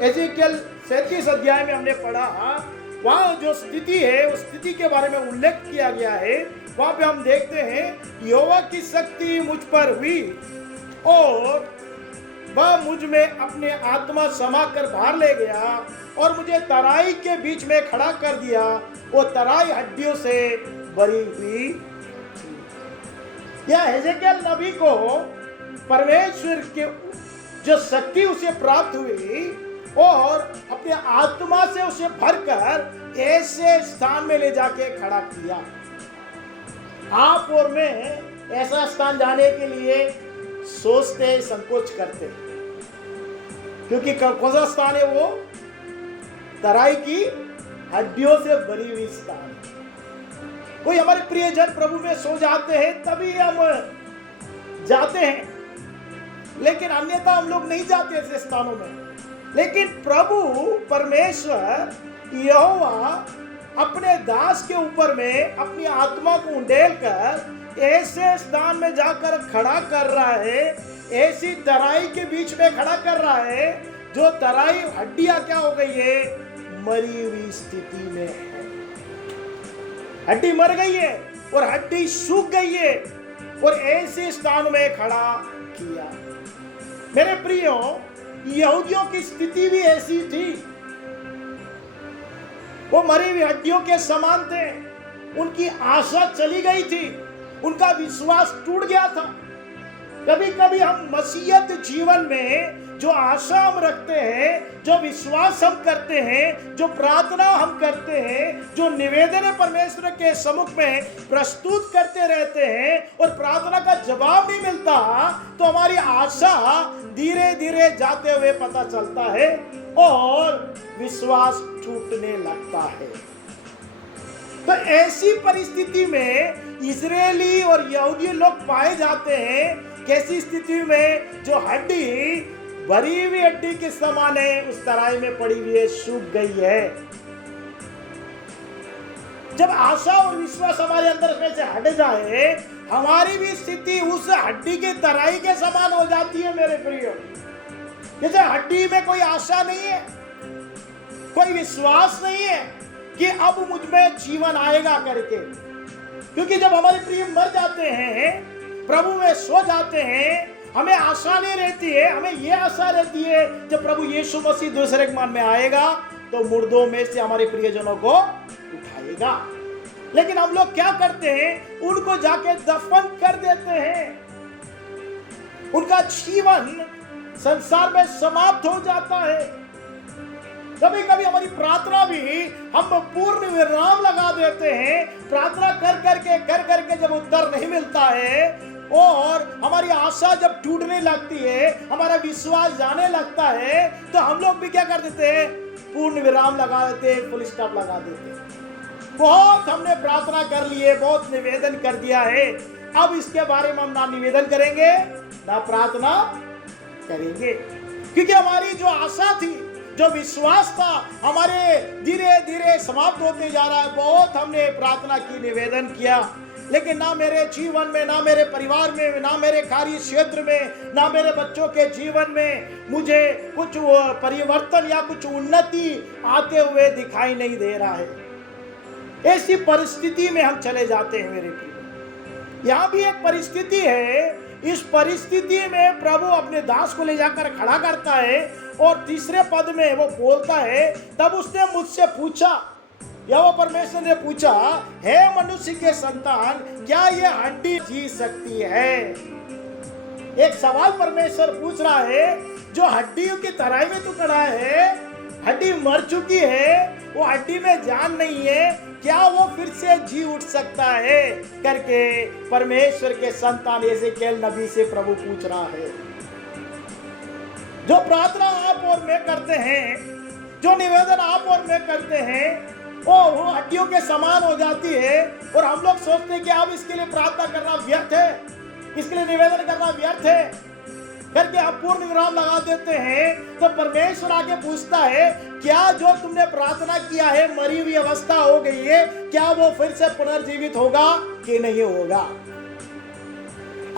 Ezekiel 37 अध्याय में हमने पढ़ा, वहां जो स्थिति है उस स्थिति के बारे में उल्लेख किया गया है। वहां पे हम देखते हैं यहोवा की शक्ति मुझ पर हुई और वह मुझ में अपने आत्मा समा कर बाहर ले गया और मुझे तराई के बीच में खड़ा कर दिया। वो तराई हड्डियों से भरी हुई थी। यह एजेकियल नबी को परमेश्वर के जो शक्ति उसे प्राप्त हुई और अपने आत्मा से उसे भरकर ऐसे स्थान में ले जाके खड़ा किया। आप और मैं ऐसा स्थान जाने के लिए सोचते, संकोच करते, क्योंकि कौन सा स्थान है वो? तराई की हड्डियों से भरी हुई स्थान। कोई हमारे प्रियजन प्रभु में सो जाते हैं तभी हम जाते हैं, लेकिन अन्यथा हम लोग नहीं जाते ऐसे स्थानों में। लेकिन प्रभु परमेश्वर यहोवा अपने दास के ऊपर में अपनी आत्मा को उंडेल कर ऐसे स्थान में जाकर खड़ा कर रहा है, ऐसी तराई के बीच में खड़ा कर रहा है जो तराई हड्डियां क्या हो गई है? मरी हुई स्थिति में है। हड्डी मर गई है और हड्डी सूख गई है और ऐसे स्थान में खड़ा किया। मेरे प्रियो, यहूदियों की स्थिति भी ऐसी थी। वो मरी हुई हड्डियों के समान थे। उनकी आशा चली गई थी, उनका विश्वास टूट गया था। कभी कभी हम मसीहत जीवन में जो आशा हम रखते हैं, जो विश्वास हम करते हैं, जो प्रार्थना हम करते हैं, जो निवेदन परमेश्वर के सम्मुख में प्रस्तुत करते रहते हैं और प्रार्थना का जवाब नहीं मिलता, तो हमारी आशा धीरे धीरे जाते हुए पता चलता है और विश्वास टूटने लगता है। तो ऐसी परिस्थिति में इजरायली और यहूदी लोग पाए जाते हैं। कैसी स्थिति में? जो हड्डी भरी हुई हड्डी के समान है, उस तराई में पड़ी हुई है, सूख गई है। जब आशा और विश्वास हमारे अंदर में से हट जाए, हमारी भी स्थिति उस हड्डी के तराई के समान हो जाती है। मेरे प्रियो, जैसे हड्डी में कोई आशा नहीं है, कोई विश्वास नहीं है कि अब मुझ में जीवन आएगा करके। क्योंकि जब हमारे प्रिय मर जाते हैं, प्रभु में सो जाते हैं, हमें आशा नहीं रहती है। हमें यह आशा रहती है जब प्रभु यीशु मसीह दूसरे मान में आएगा तो मुर्दों में से हमारे प्रियजनों को उठाएगा। लेकिन हम लोग क्या करते हैं? उनको जाके दफन कर देते हैं। उनका जीवन संसार में समाप्त हो जाता है। कभी कभी हमारी प्रार्थना भी हम पूर्ण विराम लगा देते हैं। प्रार्थना कर करके जब उत्तर नहीं मिलता है और हमारी आशा जब टूटने लगती है, हमारा विश्वास जाने लगता है, तो हम लोग भी क्या कर देते हैं? पूर्ण विराम लगा देते हैं, फुल स्टॉप लगा देते हैं। बहुत हमने प्रार्थना कर ली है, बहुत निवेदन कर दिया है, अब इसके बारे में हम ना निवेदन करेंगे ना प्रार्थना करेंगे। क्योंकि हमारी जो आशा थी, जो विश्वास था, हमारे धीरे धीरे समाप्त होते जा रहा है। बहुत हमने प्रार्थना की, निवेदन किया, लेकिन ना मेरे जीवन में, ना मेरे परिवार में, ना मेरे कार्य क्षेत्र में, ना मेरे बच्चों के जीवन में मुझे कुछ परिवर्तन या कुछ उन्नति आते हुए दिखाई नहीं दे रहा है। ऐसी परिस्थिति में हम चले जाते हैं। मेरे प्रिय, यहाँ भी एक परिस्थिति है। इस परिस्थिति में प्रभु अपने दास को ले जाकर खड़ा करता है और तीसरे पद में वो बोलता है, तब उसने मुझसे पूछा, यहोवा परमेश्वर ने पूछा, हे मनुष्य के संतान, क्या ये हड्डी जी सकती है? एक सवाल परमेश्वर पूछ रहा है। जो हड्डियों की तराई में तू खड़ा है, हड्डी मर चुकी है, वो हड्डी में जान नहीं है, क्या वो फिर से जी उठ सकता है करके परमेश्वर के संतान एजेकियल नबी से प्रभु पूछ रहा है। जो प्रार्थना आप और मैं करते हैं, जो निवेदन आप और मैं करते हैं, वो हड्डियों के समान हो जाती है और हम लोग सोचते हैं कि अब इसके लिए प्रार्थना करना व्यर्थ है, इसके लिए निवेदन करना व्यर्थ है करके आप पूर्ण विराम लगा देते हैं। तो परमेश्वर आके पूछता है, क्या जो तुमने प्रार्थना किया है, मरी हुई अवस्था हो गई है, क्या वो फिर से पुनर्जीवित होगा कि नहीं होगा?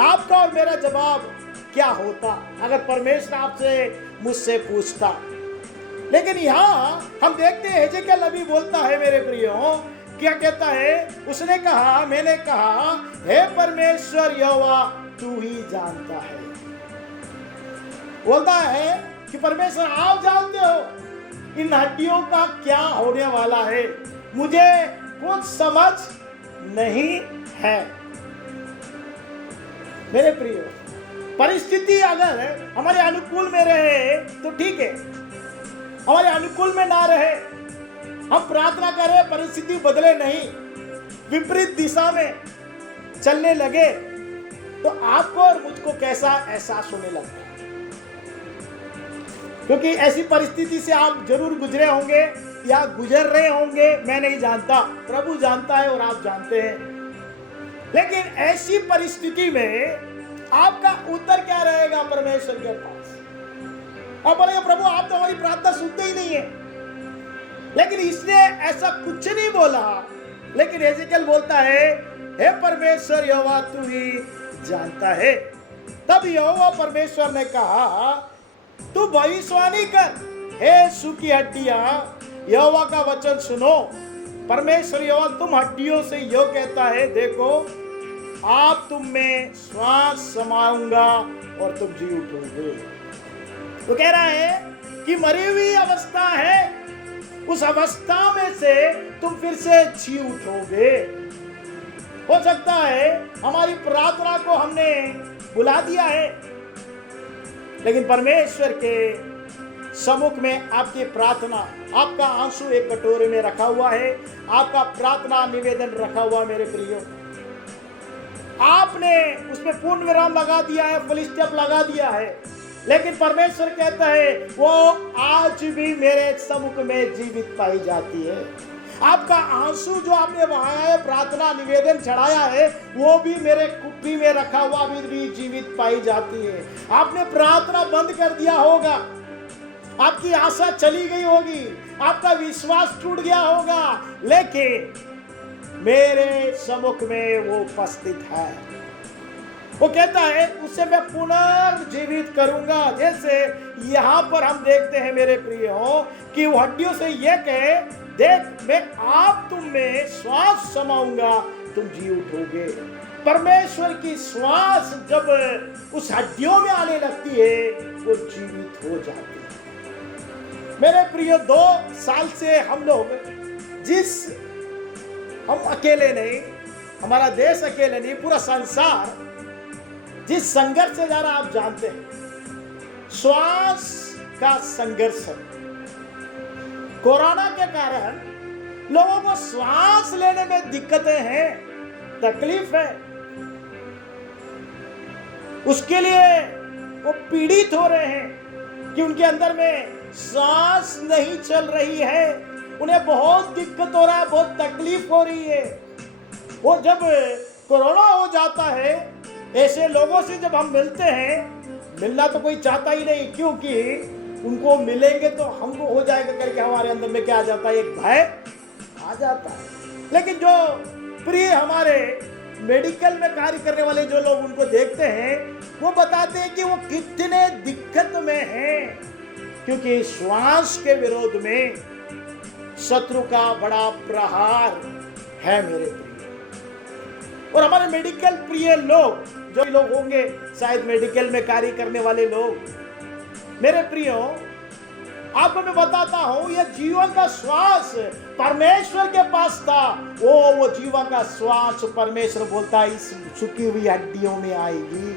आपका और मेरा जवाब क्या होता अगर परमेश्वर आपसे, मुझसे पूछता? लेकिन यहाँ हम देखते हैं हेजेकियेल नबी बोलता है मेरे प्रियो, क्या कहता है? उसने कहा, मैंने कहा, हे परमेश्वर यहोवा तू ही जानता है। बोलता है कि परमेश्वर आप जानते हो इन हड्डियों का क्या होने वाला है, मुझे कुछ समझ नहीं है। मेरे प्रियो, परिस्थिति अगर हमारे अनुकूल में रहे तो ठीक है, हमारे अनुकूल में ना रहे, हम प्रार्थना करें परिस्थिति बदले नहीं, विपरीत दिशा में चलने लगे, तो आपको और मुझको कैसा एहसास होने लगता है? क्योंकि ऐसी परिस्थिति से आप जरूर गुजरे होंगे या गुजर रहे होंगे, मैं नहीं जानता, प्रभु जानता है और आप जानते हैं। लेकिन ऐसी परिस्थिति में आपका उत्तर क्या रहेगा परमेश्वर के पास? आप बोलेंगे प्रभु आप तो हमारी प्रार्थना सुनते ही नहीं है। लेकिन इसने ऐसा कुछ नहीं बोला, लेकिन हेजेकियेल बोलता है, हे परमेश्वर यहोवा तू ही जानता है। तब यहोवा परमेश्वर ने कहा, तू भविष्यवाणी कर, हे सूखी हड्डियां यहोवा का वचन सुनो। परमेश्वर यहोवा तुम हड्डियों से यो कहता है, देखो आप तुम में श्वास समाऊंगा और तुम जी उठोगे। तो कह रहा है कि मरी हुई अवस्था है, उस अवस्था में से तुम फिर से जी उठोगे। हो सकता है हमारी प्रार्थना को हमने बुला दिया है, लेकिन परमेश्वर के सम्मुख में आपकी प्रार्थना, आपका आंसू एक कटोरे में रखा हुआ है, आपका प्रार्थना निवेदन रखा हुआ है। मेरे प्रियो, आपने उसमें पूर्ण विराम लगा दिया है, फुल स्टॉप लगा दिया है, लेकिन परमेश्वर कहता है वो आज भी मेरे सम्मुख में जीवित पाई जाती है। आपका आंसू जो आपने बहाया है, प्रार्थना निवेदन चढ़ाया है, वो भी मेरे कुप्पी में रखा हुआ भी जीवित पाई जाती है। आपने प्रार्थना बंद कर दिया होगा, आपकी आशा चली गई होगी, आपका विश्वास टूट गया होगा, लेकिन मेरे सम्मुख में वो उपस्थित है। वो कहता है उससे मैं पुनर्जीवित करूंगा। जैसे यहाँ पर हम देखते हैं मेरे प्रियो कि वो हड्डियों से ये कहे, देख मैं आप तुम में श्वास समाऊंगा, तुम जी उठोगे। परमेश्वर की श्वास जब उस हड्डियों में आने लगती है, वो जीवित हो जाती है। मेरे प्रियो, 2 साल से हम लोग हम अकेले नहीं, हमारा देश अकेले नहीं, पूरा संसार जिस संघर्ष से जा रहा आप जानते हैं, श्वास का संघर्ष है। कोरोना के कारण लोगों को श्वास लेने में दिक्कतें हैं, तकलीफ है, उसके लिए वो पीड़ित हो रहे हैं कि उनके अंदर में सांस नहीं चल रही है, उन्हें बहुत दिक्कत हो रहा है, बहुत तकलीफ हो रही है। वो जब कोरोना हो जाता है, ऐसे लोगों से जब हम मिलते हैं, मिलना तो कोई चाहता ही नहीं, क्योंकि उनको मिलेंगे तो हमको हो जाएगा करके हमारे अंदर में क्या आ जाता है, एक भय आ जाता है। लेकिन जो प्रिय हमारे मेडिकल में कार्य करने वाले जो लोग उनको देखते हैं, वो बताते हैं कि वो कितने दिक्कत में हैं, क्योंकि श्वास के विरोध में शत्रु का बड़ा प्रहार है मेरे प्रिय। और हमारे मेडिकल प्रिय लोग जो लोग होंगे, शायद मेडिकल में कार्य करने वाले लोग, मेरे प्रियो आपको मैं बताता हूं, यह जीवन का श्वास परमेश्वर के पास था। वो जीवन का श्वास परमेश्वर बोलता है इस सूखी हुई हड्डियों में आएगी,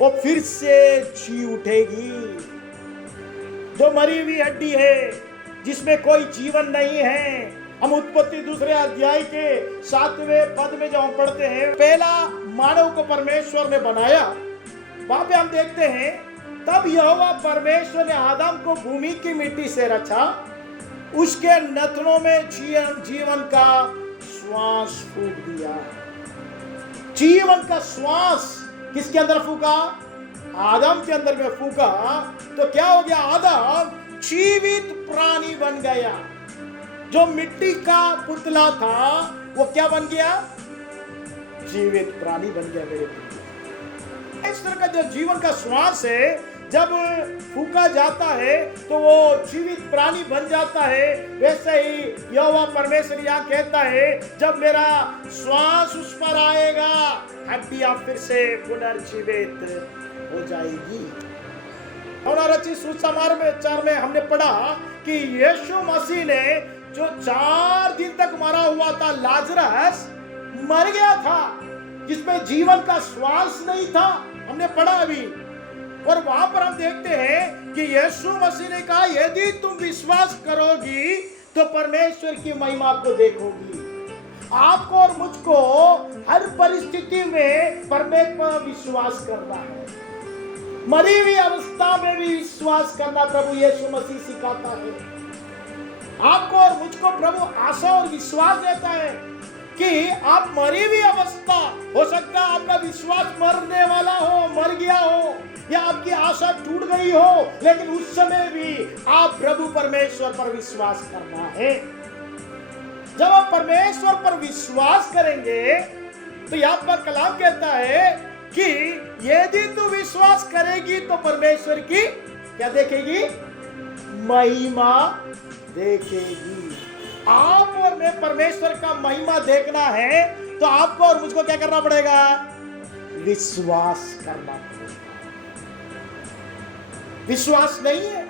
वो फिर से जी उठेगी। जो मरी हुई हड्डी है, जिसमें कोई जीवन नहीं है, हम उत्पत्ति 2 अध्याय के 7वें पद में जब हम पढ़ते हैं, पहला मानव को परमेश्वर ने बनाया, वहां पे हम देखते हैं, तब यहोवा परमेश्वर ने आदम को भूमि की मिट्टी से रचा, उसके नथनों में जीवन का श्वास फूंक दिया। जीवन का श्वास किसके अंदर फूंका? आदम के अंदर में फूंका, तो क्या हो गया? आदम जीवित प्राणी बन गया। जो मिट्टी का पुतला था वो क्या बन गया? जीवित प्राणी बन गया। मेरे इस तरह का जो जीवन का श्वास है जब फूका जाता है तो वो जीवित प्राणी बन जाता है, वैसे ही यहोवा परमेश्वर यहाँ कहता है जब मेरा श्वास उस पर आएगा हड्डियां फिर से पुनर्जीवित हो जाएगी। और रचित सुसमाचार में हमने पढ़ा कि यीशु मसीह ने जो 4 दिन तक मरा हुआ था लाजरस मर गया था, जिसमें जीवन का श्वास नहीं था, हमने पढ़ा अभी। और वहां पर हम देखते हैं कि यीशु मसीह ने कहा यदि तुम विश्वास करोगी तो परमेश्वर की महिमा को देखोगी। आपको और मुझको हर परिस्थिति में परमेश्वर पर विश्वास करना है। मरी हुई अवस्था में भी विश्वास करना प्रभु यीशु मसीह सिखाता है। आपको और मुझको प्रभु आशा और विश्वास देता है कि आप मरी हुई अवस्था, हो सकता है आपका विश्वास मरने वाला हो, मर गया हो, या आपकी आशा टूट गई हो, लेकिन उस समय भी आप प्रभु परमेश्वर पर विश्वास करना है। जब आप परमेश्वर पर विश्वास करेंगे तो यहाँ पर कलाम कहता है कि यदि तू विश्वास करेगी तो परमेश्वर की क्या देखेगी? महिमा देखेगी। आप और मैं परमेश्वर का महिमा देखना है तो आपको और मुझको क्या करना पड़ेगा? विश्वास करना पड़ेगा। विश्वास नहीं है,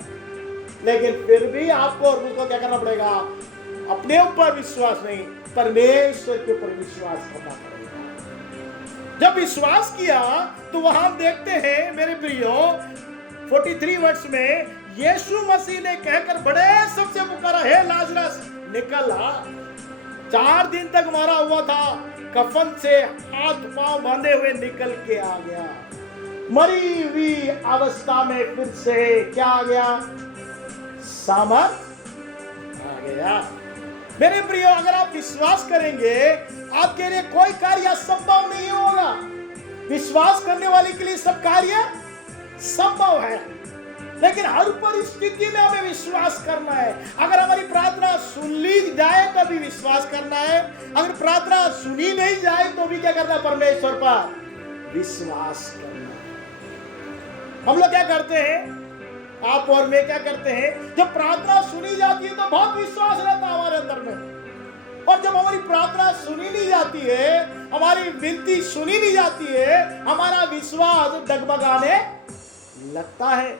लेकिन फिर भी आपको और मुझको क्या करना पड़ेगा? अपने ऊपर विश्वास नहीं, परमेश्वर के ऊपर विश्वास करना पड़ेगा। जब विश्वास किया तो वहां हम देखते हैं मेरे प्रियो 43 वर्ष में यीशु मसीह ने कहकर बड़े सबसे पुकारा, हे लाजरस निकल आ। 4 दिन तक मरा हुआ था, कफन से हाथ पांव बांधे हुए निकल के आ गया। मरी हुई अवस्था में फिर से क्या आ गया? सामर्थ आ गया। मेरे प्रियो अगर आप विश्वास करेंगे आपके लिए कोई कार्य असंभव नहीं होगा। विश्वास करने वाले के लिए सब कार्य संभव है, लेकिन हर परिस्थिति में हमें विश्वास करना है। अगर हमारी प्रार्थना सुन ली जाए तो भी विश्वास करना है, अगर प्रार्थना सुनी नहीं जाए तो भी क्या करना है? परमेश्वर पर विश्वास करना है। हम लोग क्या करते हैं, आप और मैं क्या करते हैं, जब प्रार्थना सुनी जाती है तो बहुत विश्वास रहता है हमारे अंदर में, और जब हमारी प्रार्थना सुनी नहीं जाती है, हमारी विनती सुनी नहीं जाती है, हमारा विश्वास डगमगाने लगता है।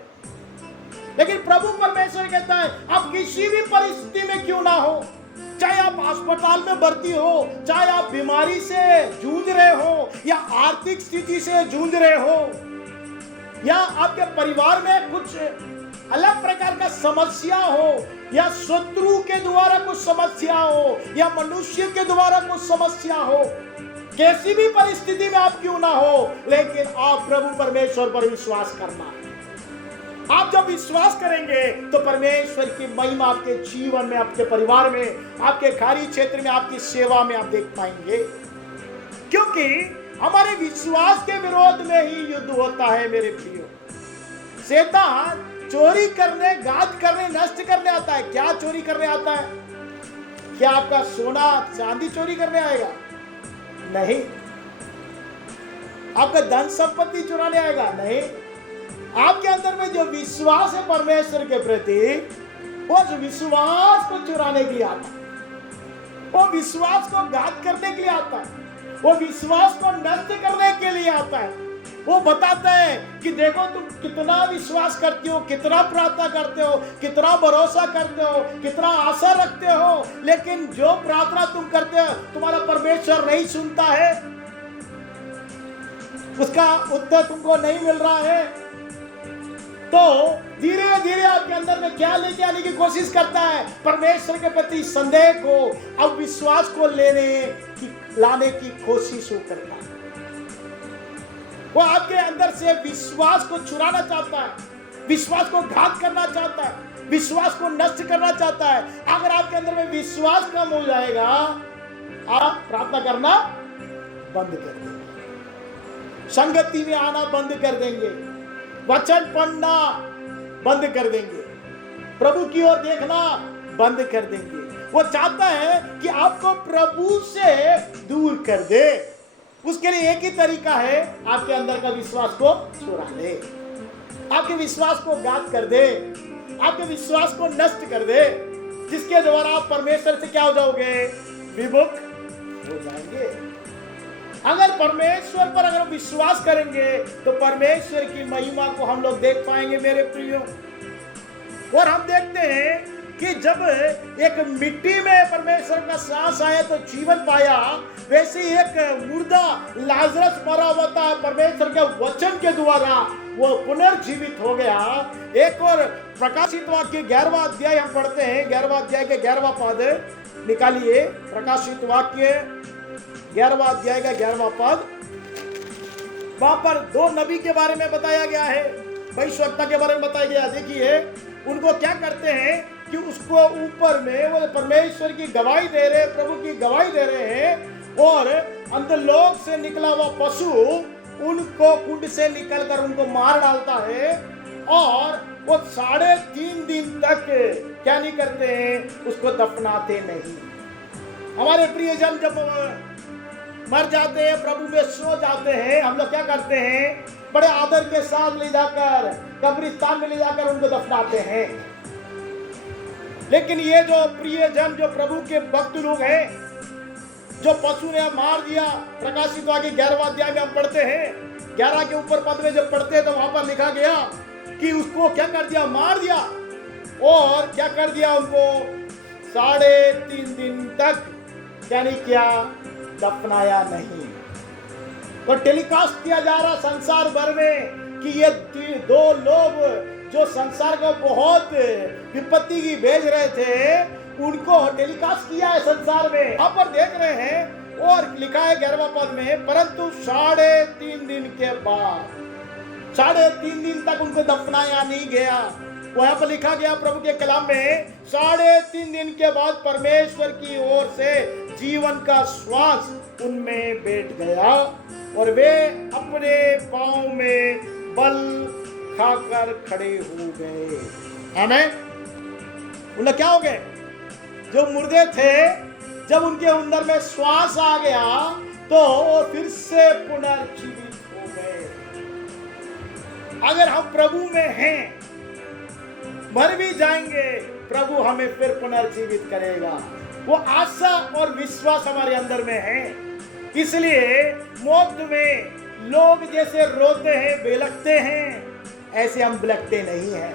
लेकिन प्रभु परमेश्वर कहता है आप किसी भी परिस्थिति में क्यों ना हो, चाहे आप अस्पताल में भर्ती हो, चाहे आप बीमारी से जूझ रहे हो, या आर्थिक स्थिति से जूझ रहे हो, या आपके परिवार में कुछ अलग प्रकार का समस्या हो, या शत्रु के द्वारा कुछ समस्या हो, या मनुष्य के द्वारा कुछ समस्या हो, कैसी भी परिस्थिति में आप क्यों ना हो, लेकिन आप प्रभु परमेश्वर पर विश्वास करना। आप जब विश्वास करेंगे तो परमेश्वर की महिमा आपके जीवन में, आपके परिवार में, आपके कार्य क्षेत्र में, आपकी सेवा में आप देख पाएंगे। क्योंकि हमारे विश्वास के विरोध में ही युद्ध होता है मेरे प्रियो। शैतान चोरी करने, घात करने, नष्ट करने आता है। क्या चोरी करने आता है? क्या आपका सोना चांदी चोरी करने आएगा? नहीं। आपका धन संपत्ति चुराने आएगा? नहीं। आपके अंदर में जो विश्वास है परमेश्वर के प्रति, उस विश्वास को चुराने के लिए आता है, वो विश्वास को घात करने के लिए आता है, वो विश्वास को नष्ट करने के लिए आता है। वो बताता है कि देखो तुम कितना विश्वास करती हो, कितना प्रार्थना करते हो, कितना भरोसा करते हो, कितना आशा रखते हो, लेकिन जो प्रार्थना तुम करते हो तुम्हारा परमेश्वर नहीं सुनता है, उसका उत्तर तुमको नहीं मिल रहा है। तो धीरे धीरे आपके अंदर में क्या लेके आने की कोशिश करता है? परमेश्वर के प्रति संदेह को, अब विश्वास को लाने की कोशिश वो करता है। वो आपके अंदर से विश्वास को चुराना चाहता है, विश्वास को घात करना चाहता है, विश्वास को नष्ट करना चाहता है। अगर आपके अंदर में विश्वास कम हो जाएगा, आप प्रार्थना करना बंद कर देंगे, संगति में आना बंद कर देंगे, वचन पढ़ना बंद कर देंगे, प्रभु की ओर देखना बंद कर देंगे। वो चाहता है कि आपको प्रभु से दूर कर दे। उसके लिए एक ही तरीका है, आपके अंदर का विश्वास को चुरा ले। आपके विश्वास को घात कर दे, आपके विश्वास को नष्ट कर दे, जिसके द्वारा आप परमेश्वर से क्या हो जाओगे, विमुख हो जाएंगे। अगर परमेश्वर पर अगर विश्वास करेंगे तो परमेश्वर की महिमा को हम लोग देख पाएंगे मेरे प्रियो। और हम देखते हैं कि जब एक मिट्टी में परमेश्वर का सांस आया तो जीवन पाया, वैसे ही एक मुर्दा लाजरस मरा हुआ था, परमेश्वर के वचन के द्वारा वो पुनर्जीवित हो गया। एक और प्रकाशित वाक्य 11वां अध्याय हम पढ़ते हैं, 11वां अध्याय के 11वां पद निकालिए। प्रकाशित वाक्य 11वां अध्याय का 11वां पद, वहां पर दो नबी के बारे में बताया गया है, भविष्यवक्ता के बारे में बताया गया। देखिए उनको क्या करते हैं कि उसको ऊपर में वो परमेश्वर की गवाही दे रहे, प्रभु की गवाही दे रहे हैं, और अंतर्लोक से निकला हुआ पशु उनको कुंड से निकलकर उनको मार डालता है, और वो 3.5 दिन तक क्या नहीं करते हैं, उसको दफनाते नहीं। हमारे प्रियजन जब मर जाते हैं, प्रभु में सो जाते हैं, हम लोग क्या करते हैं, बड़े आदर के साथ ले जाकर कब्रिस्तान में ले जाकर उनको दफनाते हैं। लेकिन ये जो प्रियजन, जो प्रभु के भक्त लोग हैं, जो पशु ने मार दिया, प्रकाशित वाक्य 11वां अध्याय में हम पढ़ते हैं, 11 के ऊपर पद में जब पढ़ते हैं तो वहां पर लिखा गया कि उसको क्या कर दिया, मार दिया, और क्या कर दिया, उनको 3.5 दिन तक क्या नहीं किया, दफनाया नहीं। तो टेलीकास्ट किया जा रहा संसार भर में कि ये दो लोग जो संसार को बहुत विपत्ति की भेज रहे थे, उनको टेलीकास्ट किया है संसार में। यहाँ पर देख रहे हैं, और लिखा है 11वां पद में, परंतु 3.5 दिन के बाद, 3.5 दिन तक उनको दफनाया नहीं गया। वहां पर लिखा गया प्रभु के कलाम में, 3.5 दिन के बाद परमेश्वर की ओर से जीवन का श्वास उनमें बैठ गया, और वे अपने पांव में बल खाकर खड़े हो गए। आमीन। उन्हें क्या हो गए, जो मुर्दे थे, जब उनके अंदर में श्वास आ गया तो वो फिर से पुनर्जीवित हो गए। अगर हम प्रभु में हैं, मर भी जाएंगे, प्रभु हमें फिर पुनर्जीवित करेगा। वो आशा और विश्वास हमारे अंदर में है। इसलिए मौत में लोग जैसे रोते हैं, बिलखते हैं, ऐसे हम बिलखते नहीं हैं,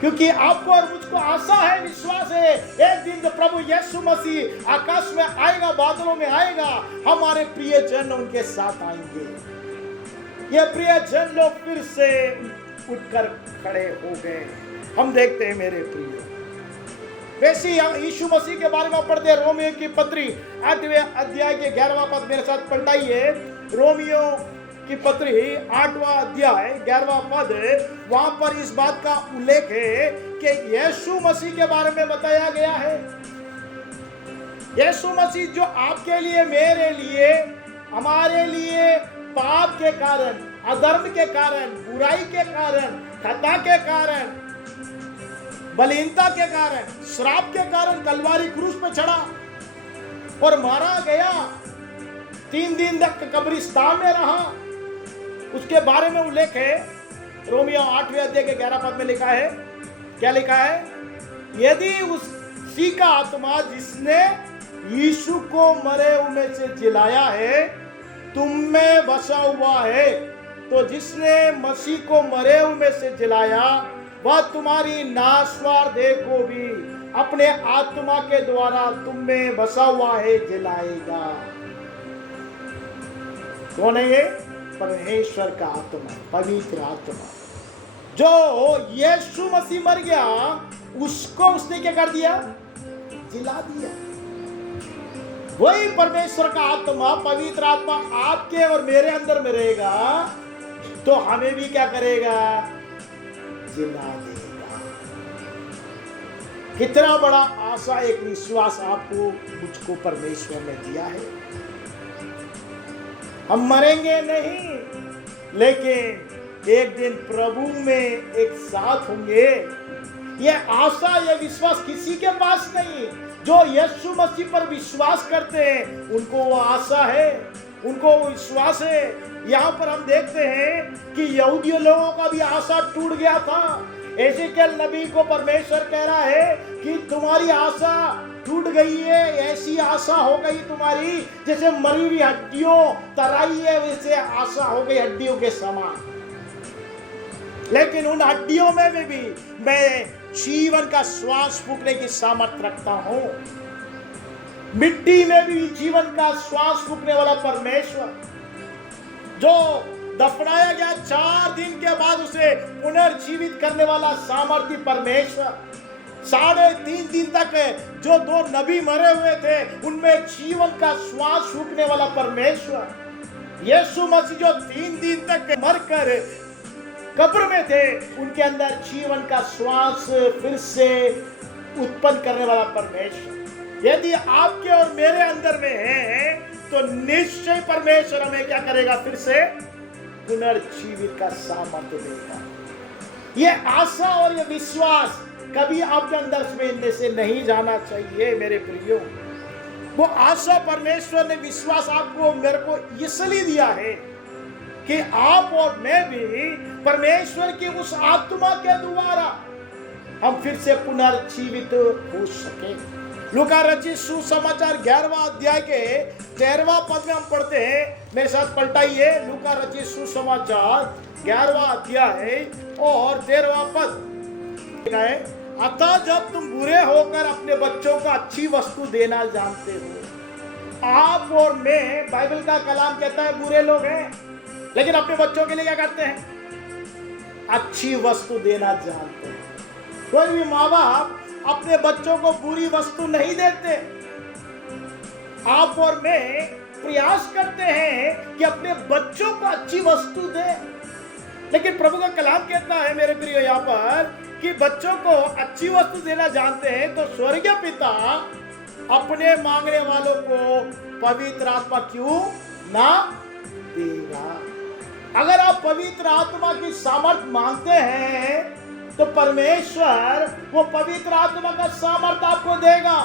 क्योंकि आपको और मुझको आशा है, विश्वास है, एक दिन जब प्रभु यीशु मसीह आकाश में आएगा, बादलों में आएगा, हमारे प्रियजन उनके साथ आएंगे। ये प्रियजन लोग फिर से उठकर खड़े हो गए। हम देखते हैं मेरे प्रिय, वैसे यीशु मसीह के बारे में पढ़ते हैं, रोमियो की पत्री 8वें अध्याय के 11वां पद मेरे साथ पलटाइए। रोमियो की पत्री 8वां अध्याय 11वां पद, वहां पर इस बात का उल्लेख है कि यीशु मसीह के बारे में बताया गया है। यीशु मसीह जो आपके लिए, मेरे लिए, हमारे लिए पाप के कारण, अधर्म के कारण, बुराई के कारण, खता के कारण, बलहीनता के कारण, श्राप के कारण कलवारी क्रूस पर चढ़ा और मारा गया, 3 दिन तक कब्रिस्तान में रहा। उसके बारे में उल्लेख है रोमियो 8वें अध्याय के 11 पद में लिखा है। क्या लिखा है? यदि उसी का आत्मा जिसने यीशु को मरे हुए में से जिलाया है तुम में बसा हुआ है, तो जिसने मसीह को मरे हुए में से जिलाया वह तुम्हारी नाशवार देह को भी अपने आत्मा के द्वारा तुम में बसा हुआ है जिलाएगा। कौन है ये? परमेश्वर का आत्मा, पवित्र आत्मा। जो यीशु मसीह मर गया उसको उसने क्या कर दिया? जिला दिया। वही परमेश्वर का आत्मा, पवित्र आत्मा आपके और मेरे अंदर में रहेगा तो हमें भी क्या करेगा? जिला देगा। कितना बड़ा आशा, एक विश्वास आपको मुझको परमेश्वर ने दिया है। हम मरेंगे नहीं, लेकिन एक दिन प्रभु में एक साथ होंगे। यह आशा, यह विश्वास किसी के पास नहीं। जो यीशु मसीह पर विश्वास करते हैं उनको वो आशा है, उनको वो विश्वास है। यहाँ पर हम देखते हैं कि यहूदियों लोगों का भी आशा टूट गया था। एजेकियल नबी को परमेश्वर कह रहा है कि तुम्हारी आशा टूट गई है, ऐसी आशा हो गई तुम्हारी जैसे मरी हुई हड्डियों तराई है, वैसे आशा हो गई हड्डियों के समान। लेकिन उन हड्डियों में भी मैं जीवन का श्वास फूकने की सामर्थ्य रखता हूं। मिट्टी में भी जीवन का श्वास फूकने वाला परमेश्वर, जो दफनाया गया 4 दिन के बाद उसे पुनर्जीवित करने वाला सामर्थ्य परमेश्वर, 3.5 दिन तक जो 2 नबी मरे हुए थे उनमें जीवन का श्वास फूकने वाला परमेश्वर, यीशु मसीह जो 3 दिन तक मरकर कब्र में थे, उनके अंदर जीवन का श्वास फिर से उत्पन्न करने वाला परमेश्वर यदि आपके और मेरे अंदर में है तो निश्चय परमेश्वर हमें क्या करेगा, फिर से पुनर्जीवित का सामर्थ्य देगा। ये आशा और ये विश्वास कभी आपके अंदर से नहीं जाना चाहिए मेरे प्रियो। वो आशा परमेश्वर ने विश्वास आपको मेरे को इसलिए दिया है कि आप और मैं भी परमेश्वर की उस आत्मा के द्वारा हम फिर से पुनर्जीवित हो सके। लूका रचित सुसमाचार 11वां अध्याय के 13वां पद में हम पढ़ते हैं, मेरे साथ पलटाइए। लूका रचित सुसमाचार 11वां अध्याय और 13वां पद। अतः जब तुम बुरे होकर अपने बच्चों को अच्छी वस्तु देना जानते हो, आप और मैं, बाइबल का कलाम कहता है बुरे लोग हैं, लेकिन अपने बच्चों के लिए क्या करते हैं, अच्छी वस्तु देना जानते हैं। कोई भी माँ बाप अपने बच्चों को बुरी वस्तु नहीं देते। आप और मैं प्रयास करते हैं कि अपने बच्चों को अच्छी वस्तु दें, लेकिन प्रभु का कलाम कहता है मेरे प्रियो यहाँ पर कि बच्चों को अच्छी वस्तु देना जानते हैं तो स्वर्गीय पिता अपने मांगने वालों को पवित्र आत्मा क्यों ना देगा। अगर आप पवित्र आत्मा की सामर्थ मांगते हैं तो परमेश्वर वो पवित्र आत्मा का सामर्थ आपको देगा,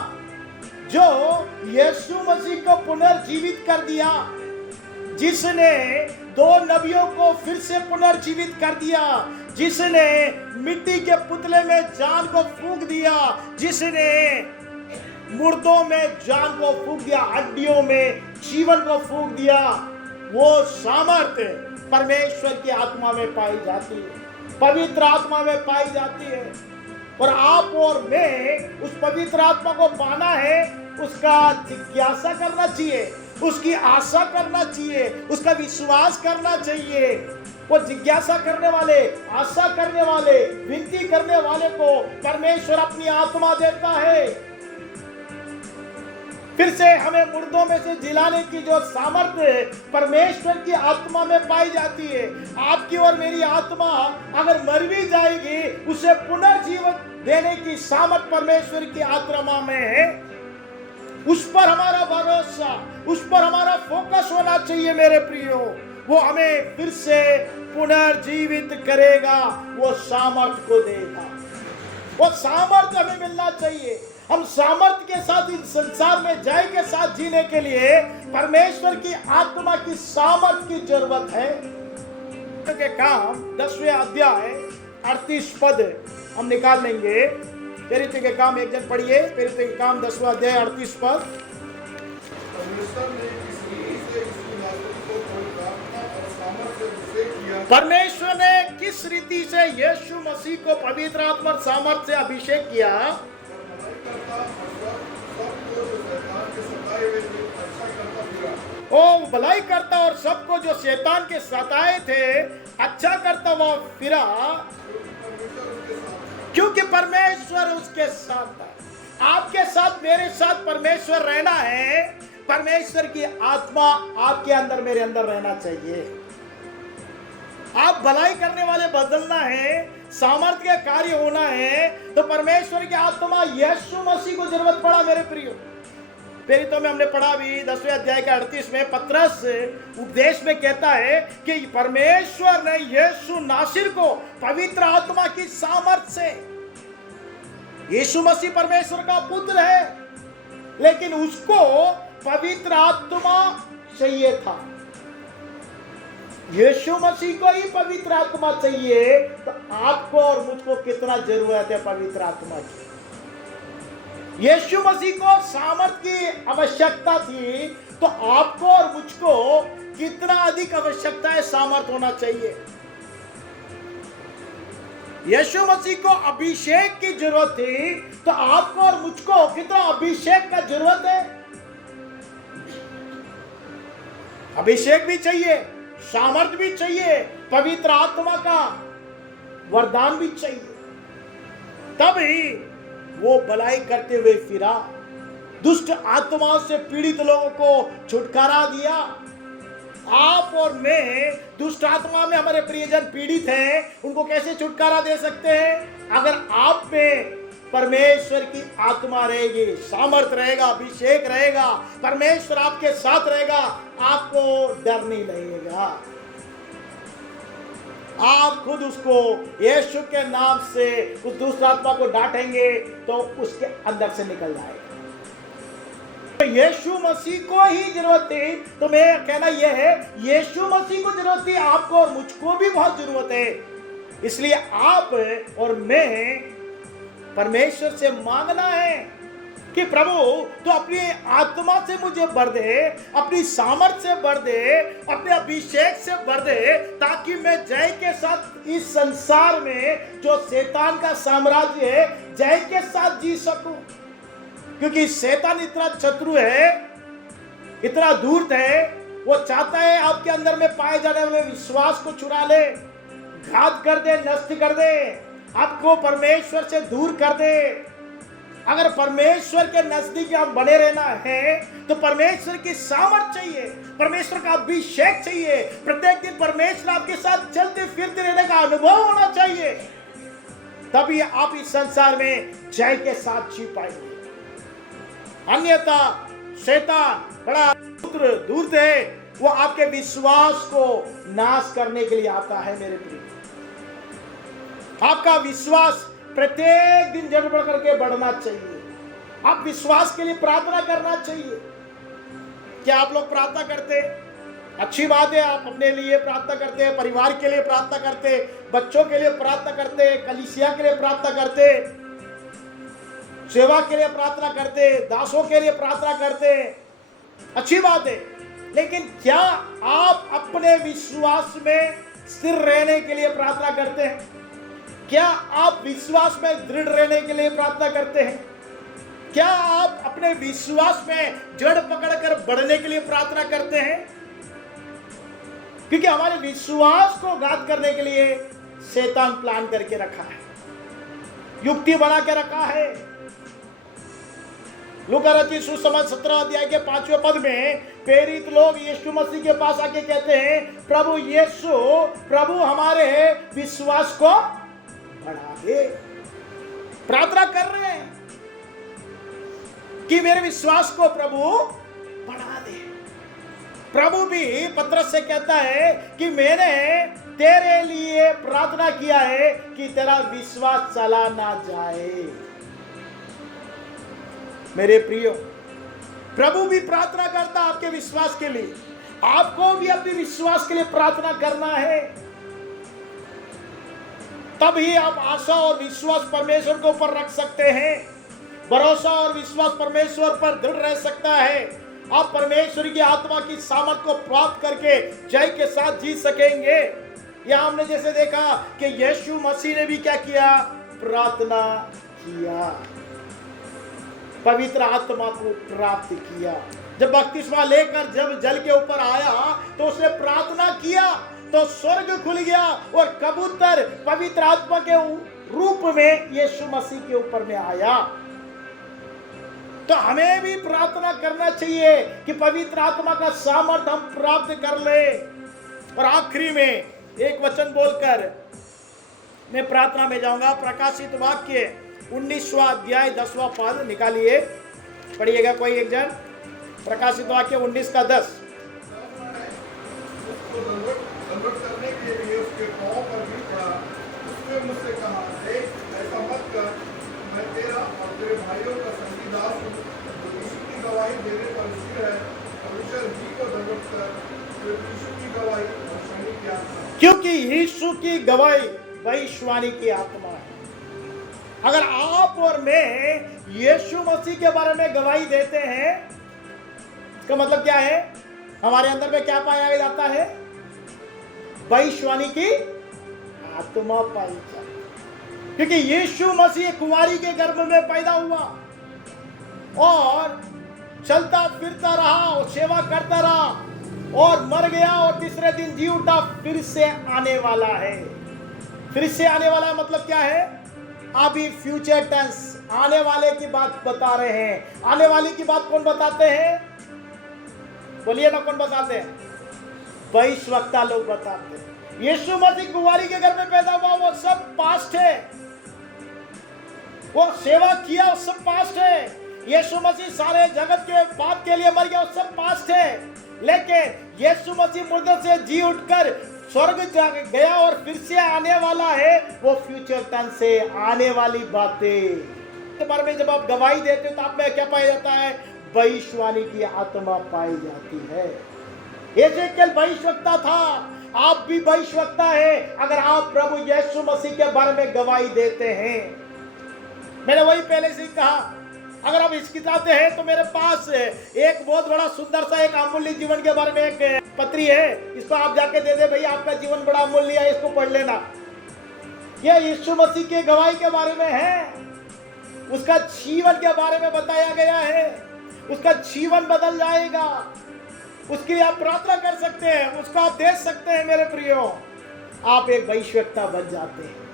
जो यीशु मसीह को पुनर्जीवित कर दिया, जिसने 2 नबियों को फिर से पुनर्जीवित कर दिया, जिसने मिट्टी के पुतले में जान को फूंक दिया, जिसने मुर्दों में जान को फूंक दिया, हड्डियों में जीवन को फूंक दिया, वो सामर्थ्य परमेश्वर की आत्मा में पाई जाती है, पवित्र आत्मा में पाई जाती है। और आप और मैं उस पवित्र आत्मा को पाना है, उसका जिज्ञासा करना चाहिए, उसकी आशा करना चाहिए, उसका विश्वास करना चाहिए। वो जिज्ञासा करने वाले, आशा करने वाले, विनती करने वाले को परमेश्वर अपनी आत्मा देता है। फिर से हमें मुर्दों में से जिलाने की जो सामर्थ्य परमेश्वर की आत्मा में पाई जाती है। आपकी और मेरी आत्मा अगर मर भी जाएगी, उसे पुनर्जीवन देने की सामर्थ्य परमेश्वर की आत्मा में है। उस पर हमारा भरोसा, उस पर हमारा फोकस होना चाहिए मेरे प्रियो। वो हमें फिर से पुनर्जीवित करेगा, वो सामर्थ्य को देगा। वो सामर्थ्य हमें मिलना चाहिए। हम सामर्थ्य के साथ इस संसार में जय के साथ जीने के लिए परमेश्वर की आत्मा की सामर्थ्य की जरूरत है। के काम 10वें अध्याय 38 पद हम निकाल लेंगे। प्रेरित के काम एक जन पढ़िए। प्रेरित के काम 10वां अध्याय 38 पद। परमेश्वर ने किस रीति से यीशु मसीह को पवित्र आत्मा और सामर्थ्य से अभिषेक किया, ओ भलाई करता और सबको जो शैतान के सताए थे अच्छा करता हुआ फिरा, क्योंकि परमेश्वर उसके साथ था। आपके साथ, मेरे साथ परमेश्वर रहना है। परमेश्वर की आत्मा आपके अंदर, मेरे अंदर रहना चाहिए। आप भलाई करने वाले बदलना है, सामर्थ्य के कार्य होना है, तो परमेश्वर की आत्मा यीशु मसीह को जरूरत पड़ा मेरे प्रियो। प्रेरितों में हमने पढ़ा भी 10वें अध्याय के 38 में पतरस उपदेश में कहता है कि परमेश्वर ने यीशु नासिर को पवित्र आत्मा की सामर्थ्य से, यीशु मसीह परमेश्वर का पुत्र है, लेकिन उसको पवित्र आत्मा चाहिए था। यीशु मसीह को ही पवित्र आत्मा चाहिए, तो आपको और मुझको कितना जरूरत है पवित्र आत्मा की। यीशु मसीह को सामर्थ की आवश्यकता थी, तो आपको और मुझको कितना अधिक आवश्यकता है, सामर्थ होना चाहिए। यीशु मसीह को अभिषेक की जरूरत थी, तो आपको और मुझको कितना अभिषेक का जरूरत है। अभिषेक भी चाहिए, सामर्थ भी चाहिए, पवित्र आत्मा का वरदान भी चाहिए, तभी वो भलाई करते हुए फिरा, दुष्ट आत्माओं से पीड़ित लोगों को छुटकारा दिया। आप और मैं दुष्ट आत्मा में, हमारे प्रियजन पीड़ित हैं, उनको कैसे छुटकारा दे सकते हैं? अगर आप में परमेश्वर की आत्मा रहेगी, सामर्थ रहेगा, अभिषेक रहेगा, परमेश्वर आपके साथ रहेगा, आपको डर नहीं लगेगा। आप खुद उसको यीशु के नाम से उस दुष्ट आत्मा को डांटेंगे तो उसके अंदर से निकल जाएगा। तो यीशु मसीह को ही जरूरत थी, तो मैं कहना यह है, यीशु मसीह को जरूरत थी, आपको और मुझको भी बहुत जरूरत है। इसलिए आप और मैं परमेश्वर से मांगना है कि प्रभु तो अपनी आत्मा से मुझे भर दे, अपनी सामर्थ से भर दे, अपने अभिषेक से भर दे, ताकि मैं जय के साथ इस संसार में जो शैतान का साम्राज्य है, जय के साथ जी सकूं। क्योंकि शैतान इतना शत्रु है, इतना धूर्त है, वो चाहता है आपके अंदर में पाए जाने वाले विश्वास को चुरा ले, घात कर दे, नष्ट कर दे, आपको परमेश्वर से दूर कर दे। अगर परमेश्वर के नजदीक आप बने रहना है, तो परमेश्वर की सामर्थ चाहिए, परमेश्वर का अभिषेक चाहिए, प्रत्येक दिन परमेश्वर आपके साथ चलते फिरते रहने का अनुभव होना चाहिए, तभी आप इस संसार में जय के साथ जी पाएंगे। अन्यथा शैतान बड़ा धूर्त है, वो आपके विश्वास को नाश करने के लिए आता है। मेरे प्रिय, आपका विश्वास प्रत्येक दिन जड़ बढ़ करके बढ़ना चाहिए। आप विश्वास के लिए प्रार्थना करना चाहिए। क्या आप लोग प्रार्थना करते? अच्छी बात है, आप अपने लिए प्रार्थना करते हैं, परिवार के लिए प्रार्थना करते, बच्चों के लिए प्रार्थना करते, कलीसिया के लिए प्रार्थना करते, सेवा के लिए प्रार्थना करते, दासों के लिए प्रार्थना करते, अच्छी बात है। लेकिन क्या आप अपने विश्वास में स्थिर रहने के लिए प्रार्थना करते हैं? क्या आप विश्वास में दृढ़ रहने के लिए प्रार्थना करते हैं? क्या आप अपने विश्वास में जड़ पकड़कर बढ़ने के लिए प्रार्थना करते हैं? क्योंकि हमारे विश्वास को घात करने के लिए शैतान प्लान करके रखा है, युक्ति बना के रखा है। लूका रचित सुसमाचार 17 अध्याय के 5वें पद में प्रेरित लोग यीशु मसीह के पास आके कहते हैं, प्रभु यीशु, प्रभु हमारे विश्वास को बढ़ा दे। प्रार्थना कर रहे हैं कि मेरे विश्वास को प्रभु बढ़ा दे। प्रभु भी पत्रस से कहता है कि मैंने तेरे लिए प्रार्थना किया है कि तेरा विश्वास चला ना जाए। मेरे प्रियो, प्रभु भी प्रार्थना करता आपके विश्वास के लिए, आपको भी अपने विश्वास के लिए प्रार्थना करना है। तभी आप आशा और विश्वास परमेश्वर के ऊपर रख सकते हैं, भरोसा और विश्वास परमेश्वर पर दृढ़ रह सकता है। आप परमेश्वर की आत्मा की सामर्थ को प्राप्त करके जय के साथ जी सकेंगे। यहां हमने जैसे देखा कि यीशु मसीह ने भी क्या किया? प्रार्थना किया, पवित्र आत्मा को प्राप्त किया। जब बपतिस्मा लेकर जब जल के ऊपर आया तो उसने प्रार्थना किया तो स्वर्ग खुल गया और कबूतर पवित्र आत्मा के रूप में यीशु मसीह के ऊपर में आया। तो हमें भी प्रार्थना करना चाहिए कि पवित्र आत्मा का सामर्थ हम प्राप्त कर ले। और आखिरी में एक वचन बोलकर मैं प्रार्थना में जाऊंगा। प्रकाशित वाक्य 19वां अध्याय 10वां पद निकालिए, पढ़िएगा कोई एक जन। प्रकाशित वाक्य 19 का 10। करने के लिए उसके पांव पर भी पड़ा। उसने मुझसे कहा, देख, ऐसा मत कर, मैं तेरा और तेरे भाइयों का संगीदार हूँ, जो यीशु की गवाही देने पर स्थिर है। और ईश्वर जी को दंडवत कर, जो यीशु की गवाही और सैनिक क्योंकि यीशु की गवाही भविष्यवाणी की आत्मा है। अगर आप और मैं यीशु मसीह के बारे में गवाही देते हैं, इसका मतलब क्या है? हमारे अंदर में क्या पाया जाता है? भविष्यवाणी की आत्मा पाई जाती है। क्योंकि यीशु मसीह कुंवारी के गर्भ में पैदा हुआ और चलता फिरता रहा और सेवा करता रहा और मर गया और तीसरे दिन जी उठा, फिर से आने वाला है। फिर से आने वाला मतलब क्या है? अभी फ्यूचर टेंस, आने वाले की बात बता रहे हैं। आने वाली की बात कौन बताते हैं? बोलिए ना, कौन बताते हैं? भविष्यवक्ता लोग बताते हैं। यीशु मसीह कुंवारी के घर में पैदा हुआ, वो सब पास्ट है। वो सेवा किया, वो सब पास्ट है। यीशु मसीह सारे जगत के पाप के लिए मर गया, वो सब पास्ट है। लेकिन यीशु मसीह मुर्दे से जी उठकर स्वर्ग जा गया और फिर से आने वाला है, वो फ्यूचर टेंस से आने वाली बातें के बारे में जब आप गवाही देते हो तो आप में क्या पाया जाता है? भविष्यवाणी की आत्मा पाई जाती है। एजेकियल भविष्यवक्ता था, आप भी भविष्यवक्ता है अगर आप प्रभु यीशु मसीह के बारे में गवाही देते हैं। मैंने वही पहले से कहा, अगर आप इस किताब से हैं तो मेरे पास एक बहुत बड़ा सुंदर सा एक अमूल्य जीवन के बारे में एक पत्री है, इसको आप जाके दे दे, भाई आपका जीवन बड़ा अमूल्य है, इसको पढ़ लेना। यह यीशु मसीह के गवाही के बारे में है, उसका जीवन के बारे में बताया गया है। उसका जीवन बदल जाएगा, उसके लिए आप प्रार्थना कर सकते हैं, उसको आप दे सकते हैं। मेरे प्रियो, आप एक भविष्यवक्ता बन जाते हैं।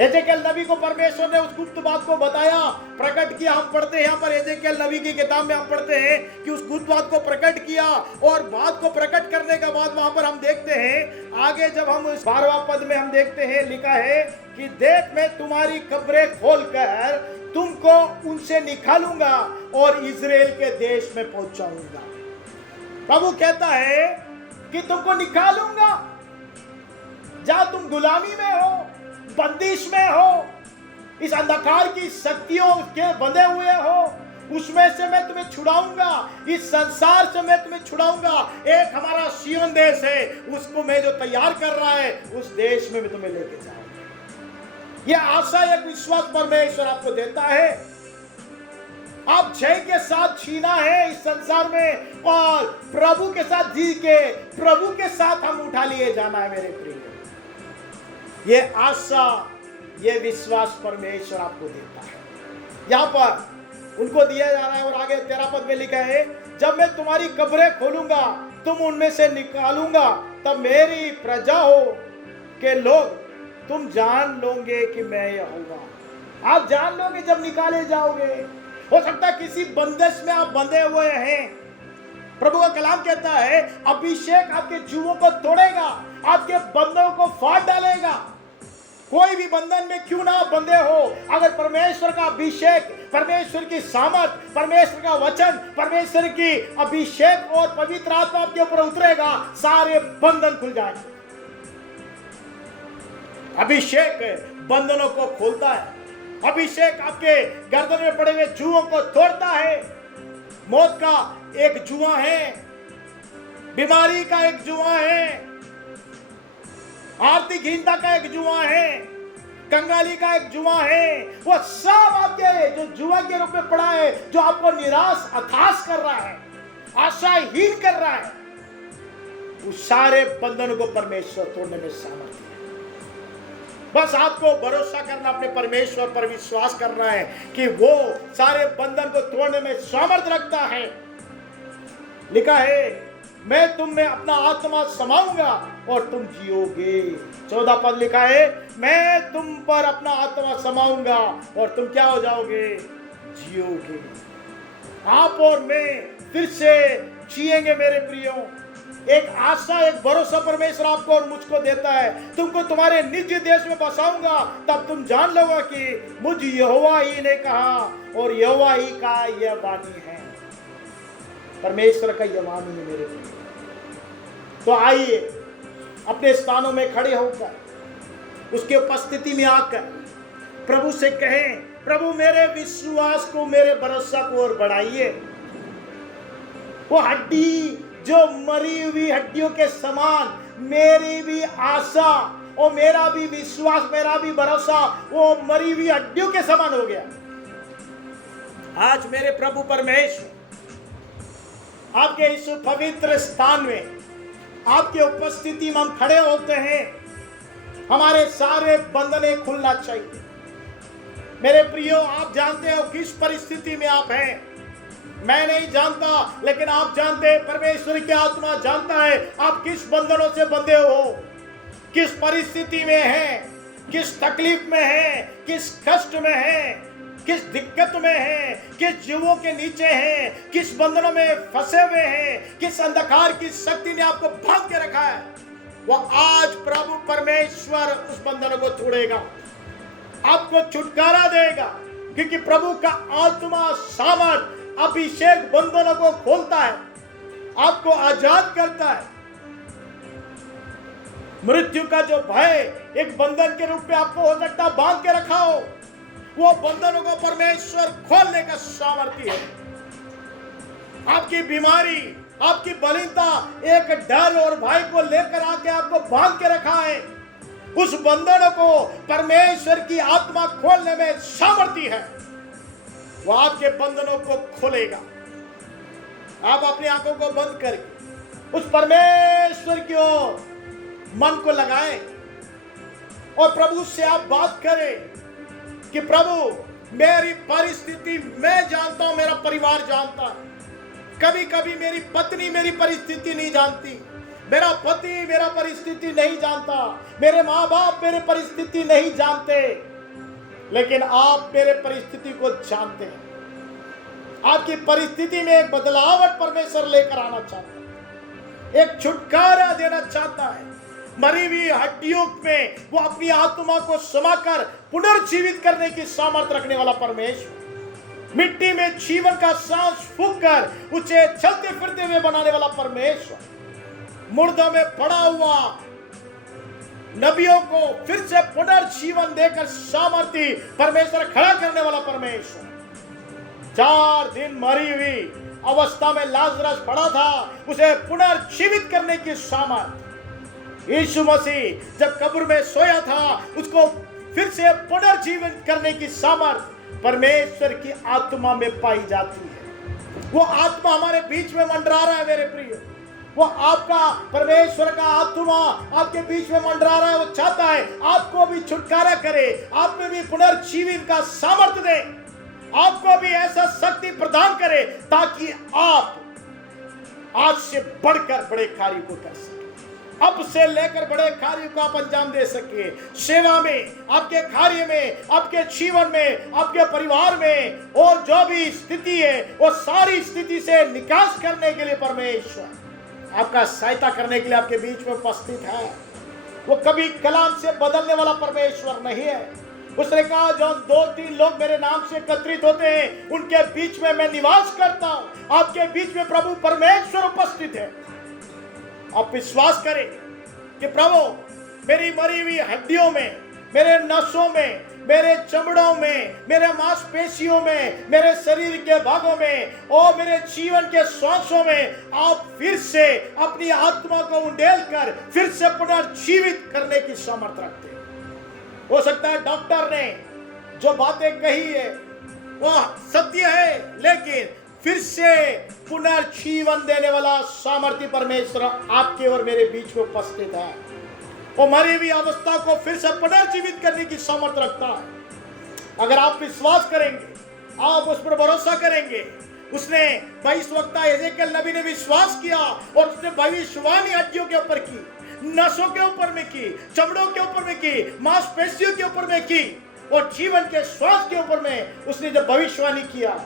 एजेकियल नबी को परमेश्वर ने उस गुप्त बात को बताया, प्रकट किया। हम पढ़ते हैं यहाँ पर एजेकियल नबी की किताब में हम पढ़ते हैं कि उस गुप्त बात को प्रकट किया और बात को प्रकट करने के बाद वहां पर हम देखते हैं आगे, जब हम 12वां पद में हम देखते हैं, लिखा है कि देख मैं तुम्हारी कब्रें खोलकर तुमको उनसे निकालूंगा और इजराइल के देश में पहुंचाऊंगा। प्रभु कहता है कि तुमको निकालूंगा, जहां तुम गुलामी में हो, बंदिश में हो, इस अंधकार की शक्तियों के बंधे हुए हो, उसमें से मैं तुम्हें छुड़ाऊंगा। इस संसार से मैं तुम्हें छुड़ाऊंगा। एक हमारा सिय्योन देश है, उसको मैं जो तैयार कर रहा है, उस देश में मैं तुम्हें लेके जाऊंगा। यह आशा, एक विश्वास परमेश्वर आपको देता है। आप जय के साथ छीना है इस संसार में और प्रभु के साथ जी के प्रभु के साथ हम उठा लिए जाना है। मेरे प्रिय, ये आशा, ये विश्वास परमेश्वर आपको देता है। यहां पर उनको दिया जा रहा है और आगे 13 पद में लिखा है, जब मैं तुम्हारी कब्रें खोलूंगा, तुम उनमें से निकालूंगा, तब मेरी प्रजा हो के लोग तुम जान लोगे कि मैं यहोवा। आप जान लोगे जब निकाले जाओगे। हो सकता है किसी बंदिश में आप बंधे हुए हैं। प्रभु का कलाम कहता है अभिषेक आपके जुओं को तोड़ेगा, आपके बंधनों को फाड़ डालेगा। कोई भी बंधन में क्यों ना बंधे हो, अगर परमेश्वर का अभिषेक, परमेश्वर की सामर्थ, परमेश्वर का वचन, परमेश्वर की अभिषेक और पवित्र आत्मा आपके ऊपर उतरेगा, सारे बंधन खुल जाएंगे। अभिषेक बंधनों को खोलता है। अभिषेक आपके गर्दन में पड़े हुए जुओं को तोड़ता है। मौत का एक जुआ है, बीमारी का एक जुआ है, आर्थिक हीनता का एक जुआ है, कंगाली का एक जुआ है। वो सब आपके जो जुआ के रूप में पड़ा है, जो आपको निराश हताश कर रहा है, आशाहीन कर रहा है, उस सारे बंधनों को परमेश्वर तोड़ने में सामर्थ्य है। बस आपको भरोसा करना, अपने परमेश्वर पर विश्वास करना है कि वो सारे बंधन को तोड़ने में सामर्थ्य रखता है। लिखा है मैं तुम में अपना आत्मा समाऊंगा और तुम जियोगे। 14 पद लिखा है मैं तुम पर अपना आत्मा समाऊंगा और तुम क्या हो जाओगे? जियोगे। आप और मैं फिर से जिएंगे। मेरे प्रियो, एक आशा, एक भरोसा परमेश्वर आपको और मुझको देता है। तुमको तुम्हारे निज देश में बसाऊंगा, तब तुम जान लोगे कि मुझ यहोवा ही ने कहा और यहोवा ही का यह वाणी है। परमेश्वर का यह वाणी है। मेरे प्रिय, तो आइए अपने स्थानों में खड़े होकर उसकी उपस्थिति में आकर प्रभु से कहें, प्रभु मेरे विश्वास को, मेरे भरोसा को और बढ़ाइए। वो हड्डी जो मरी हुई हड्डियों के समान मेरी भी आशा और मेरा भी विश्वास, मेरा भी भरोसा वो मरी हुई हड्डियों के समान हो गया। आज मेरे प्रभु परमेश्वर आपके इस पवित्र स्थान में, आपके उपस्थिति में हम खड़े होते हैं, हमारे सारे बंधने खुलना चाहिए। मेरे प्रियो, आप जानते हो किस परिस्थिति में आप हैं। मैं नहीं जानता, लेकिन आप जानते हैं, परमेश्वर की आत्मा जानता है आप किस बंधनों से बंधे हो, किस परिस्थिति में हैं, किस तकलीफ में हैं, किस कष्ट में हैं, किस दिक्कत में हैं, किस जीवों के नीचे हैं, किस बंधनों में फंसे हुए हैं, किस अंधकार की शक्ति ने आपको बांध के रखा है। वो आज प्रभु परमेश्वर उस बंधन को तोड़ेगा, आपको छुटकारा देगा, क्योंकि प्रभु का आत्मा सामर्थ अभिषेक बंधनों को खोलता है, आपको आजाद करता है। मृत्यु का जो भय एक बंधन के रूप में आपको हो सकता है बांध के रखा हो, वो बंधनों को परमेश्वर खोलने का सामर्थ्य है। आपकी बीमारी, आपकी बलिता एक डर और भय को लेकर आके आपको बांध के रखा है, उस बंधनों को परमेश्वर की आत्मा खोलने में सामर्थ्य है। वो आपके बंधनों को खोलेगा। आप अपनी आंखों को बंद करके उस परमेश्वर की ओर मन को लगाएं और प्रभु से आप बात करें कि प्रभु मेरी परिस्थिति मैं जानता हूं, मेरा परिवार जानता है। कभी कभी मेरी पत्नी मेरी परिस्थिति नहीं जानती, मेरा पति मेरा परिस्थिति नहीं जानता, मेरे माँ बाप मेरे परिस्थिति नहीं जानते, लेकिन आप मेरे परिस्थिति को जानते हैं। आपकी परिस्थिति में एक बदलावट परमेश्वर लेकर आना चाहता है, एक छुटकारा देना चाहता है। मरी हुई हड्डियों में वो अपनी आत्मा को समाकर पुनर्जीवित करने की सामर्थ्य रखने वाला परमेश्वर, मिट्टी में जीवन का सांस फूंककर उसे चलते फिरते हुए बनाने वाला परमेश्वर, मुर्दों में पड़ा हुआ नबियों को फिर से पुनर्जीवन देकर सामर्थ्य परमेश्वर खड़ा करने वाला परमेश्वर। 4 दिन मरी हुई अवस्था में लाजरस पड़ा था, उसे पुनर्जीवित करने की सामर्थ्य। यीशु मसीह जब कब्र में सोया था, उसको फिर से पुनर्जीवित करने की सामर्थ्य परमेश्वर की आत्मा में पाई जाती है। वो आत्मा हमारे बीच में मंडरा रहा है मेरे प्रिय, वो आपका परमेश्वर का आत्मा आपके बीच में मंडरा रहा है। वो चाहता है आपको भी छुटकारा करे, आप में भी पुनर्जीवन का सामर्थ्य दे, आपको भी ऐसा शक्ति प्रदान करे ताकि आप आज से बढ़कर बड़े कार्य को कर सके, अब से लेकर बड़े कार्य को आप अंजाम दे सके। सेवा में, आपके कार्य में, आपके जीवन में, आपके परिवार में, वो जो भी स्थिति है वो सारी स्थिति से निकास करने के लिए परमेश्वर आपका सहायता करने के लिए आपके बीच में उपस्थित है। वो कभी कलाम से बदलने वाला परमेश्वर नहीं है। उसने कहा जो 2-3 लोग मेरे नाम से एकत्रित होते हैं उनके बीच में मैं निवास करता हूं। आपके बीच में प्रभु परमेश्वर उपस्थित है। आप विश्वास करें कि प्रभु मेरी मरी हुई हड्डियों में, मेरे नसों में, मेरे चमड़ों में, मेरे मांसपेशियों में, मेरे शरीर के भागों में और मेरे जीवन के श्वासों में आप फिर से अपनी आत्मा को उंडेल कर फिर से पुनर्जीवित करने की सामर्थ्य रखते हैं। हो सकता है डॉक्टर ने जो बातें कही है वो सत्य है, लेकिन फिर से पुनर्जीवन देने वाला सामर्थ्य परमेश्वर आपके और मेरे बीच में उपस्थित है। वो मरी हुई अवस्था को फिर से पुनर्जीवित करने की सामर्थ्य रखता है। अगर आप विश्वास करेंगे, आप उस पर भरोसा करेंगे। उसने 22 वक्ता एजेकियल नबी ने विश्वास किया और उसने भविष्यवाणी हड्डियों के ऊपर की, नसों के ऊपर में की, चमड़ों के ऊपर में की, मांसपेशियों के ऊपर में की और जीवन के श्वास के ऊपर में उसने जब भविष्यवाणी किया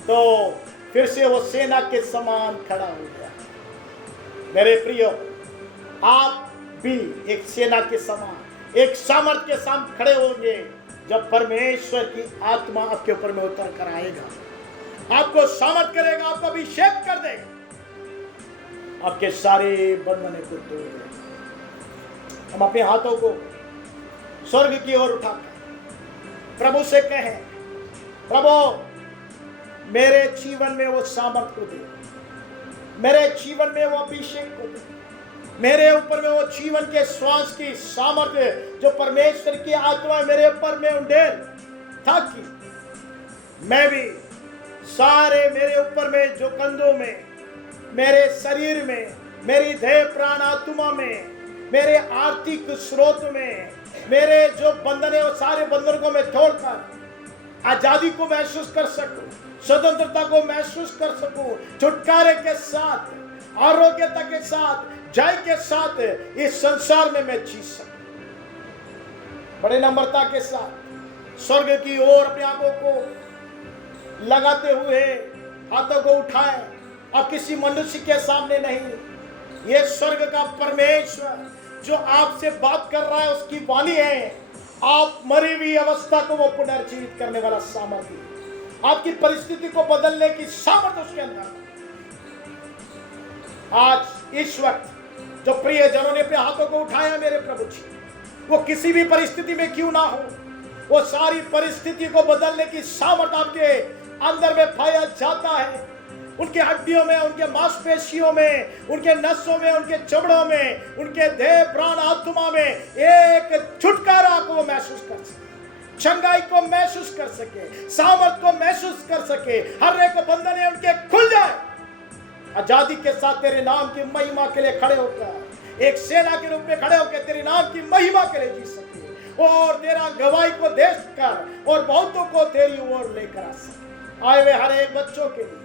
तो फिर से वो सेना के समान खड़ा हो गया। मेरे प्रियो, आप भी एक सेना के समान, एक सामर्थ्य के सामने खड़े होंगे जब परमेश्वर की आत्मा आपके ऊपर में उतर कर आएगा, आपको सामर्थ करेगा, आपको अभिषेक कर देगा, आपके सारे बंधन को तोड़ देगा। हम अपने हाथों को स्वर्ग की ओर उठाकर प्रभु से कहें, प्रभु मेरे जीवन में वो सामर्थ को दे, मेरे जीवन में वो अभिषेक को दे, मेरे ऊपर में वो जीवन के श्वास की सामर्थ्य जो परमेश्वर की आत्मा मेरे ऊपर में उंडेल, ताकि मैं भी सारे मेरे ऊपर में जो कंधों में, मेरे शरीर में, मेरी देह प्राण आत्मा में, मेरे आर्थिक स्रोत में, मेरे जो बंधन है वो सारे बंधन को मैं तोड़कर आजादी को महसूस कर सकूं, स्वतंत्रता को महसूस कर सकूं, छुटकारे के साथ, आरोग्यता के साथ, जय के साथ इस संसार में मैं जी सकूं। बड़े नम्रता के साथ स्वर्ग की ओर अपनी आंखों को लगाते हुए हाथों को उठाए, अब किसी मनुष्य के सामने नहीं, ये स्वर्ग का परमेश्वर जो आपसे बात कर रहा है उसकी वाणी है। आप मरी हुई अवस्था को वो पुनर्जीवित करने वाला सामर्थ्य, आपकी परिस्थिति को बदलने की सामर्थ्य उसके अंदर। आज इस वक्त जो प्रिय जनों ने अपने हाथों को उठाया मेरे प्रभु जी, वो किसी भी परिस्थिति में क्यों ना हो, वो सारी परिस्थिति को बदलने की सामर्थ्य आपके अंदर में पाया जाता है। उनके हड्डियों में, उनके मांसपेशियों में, उनके नसों में, उनके चमड़ों में, उनके देह प्राण आत्मा में एक छुटकारा को महसूस कर सके, चंगाई को महसूस कर सके, सामर्थ को महसूस कर सके, हर एक बंधन है उनके खुल जाए। आजादी के साथ तेरे नाम की महिमा के लिए खड़े होकर, एक सेना के रूप में खड़े होकर तेरे नाम की महिमा के लिए जी सके और तेरा गवाही को देखकर और बहुतों को तेरी ओर लेकर आ सके। आए हुए हर एक बच्चों के लिए,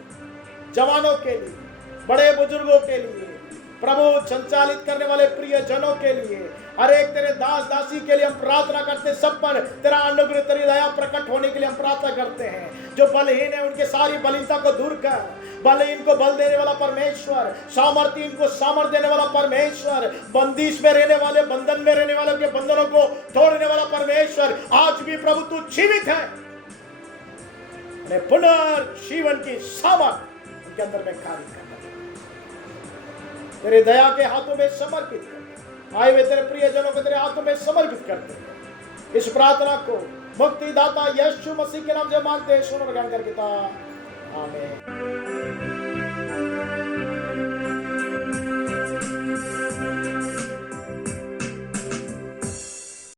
जवानों के लिए, बड़े बुजुर्गों के लिए, प्रभु संचालित करने वाले प्रिय जनों के लिए, हर एक तेरे दास दासी के लिए हम प्रार्थना करते, सब पर तेरा अनुग्रह तेरी दया प्रकट होने के लिए हम प्रार्थना करते हैं। जो बलहीन है उनके सारी बलहीनता को दूर कर, बलहीन को बल देने वाला परमेश्वर, सामर्थ्यहीन को सामर्थ्य देने वाला परमेश्वर, बंदिश में रहने वाले, बंधन में रहने वालों के बंधनों को तोड़ने वाला परमेश्वर, आज भी प्रभु तू जीवित है। पुनर्जीवन की सामर्थ्य के अंदर में कार्य करना तेरे दया के हाथों में समर्पित कर, आए हुए तेरे प्रिय जनों को तेरे हाथों में समर्पित करते हैं। इस प्रार्थना को मुक्तिदाता यीशु मसीह के नाम से मांगते हैं, सुनो ज्ञान कर पिता, आमीन।